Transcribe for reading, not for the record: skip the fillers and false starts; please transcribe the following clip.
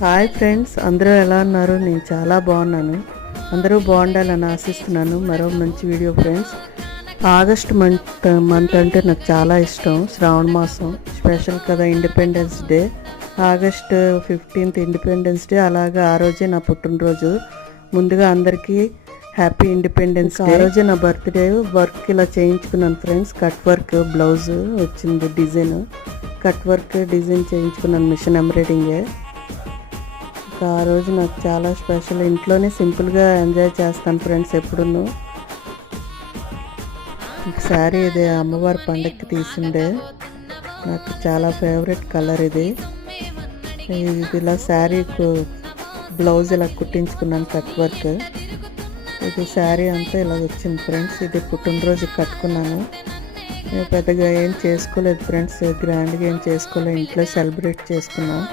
Hi friends, అందరూ ఎలా ఉన్నారు? నేను చాలా బాగున్నాను. అందరూ బాగుండాలని ఆశిస్తున్నాను. మరో మంచి వీడియో ఫ్రెండ్స్. ఆగస్ట్ మంత్ అంటే నాకు చాలా ఇష్టం. శ్రావణ మాసం స్పెషల్ కదా, independence day. August 15th independence day. అలాగే ఆ రోజే నా పుట్టినరోజు. ముందుగా అందరికీ హ్యాపీ ఇండిపెండెన్స్ డే. ఆ రోజే నా బర్త్డే. వర్క్ ఇలా చేయించుకున్నాను ఫ్రెండ్స్. కట్ వర్క్ బ్లౌజ్ వచ్చింది, డిజైన్ కట్ వర్క్ డిజైన్ చేయించుకున్నాను, మిషన్ ఎంబ్రాయిడింగే. ఆ రోజు నాకు చాలా స్పెషల్. ఇంట్లోనే సింపుల్గా ఎంజాయ్ చేస్తాను ఫ్రెండ్స్ ఎప్పుడును. శారీ ఇది అమ్మవారి పండగకి తీసిందే. నాకు చాలా ఫేవరెట్ కలర్ ఇది. ఇలా శారీ బ్లౌజ్ ఇలా కుట్టించుకున్నాను, కట్ వర్క్. ఇది శారీ అంతా ఇలా వచ్చింది ఫ్రెండ్స్. ఇది పుట్టినరోజు కట్టుకున్నాను. నేను పెద్దగా ఏం చేసుకోలేదు ఫ్రెండ్స్, గ్రాండ్గా ఏం చేసుకోలేదు. ఇంట్లో సెలబ్రేట్ చేసుకున్నాను.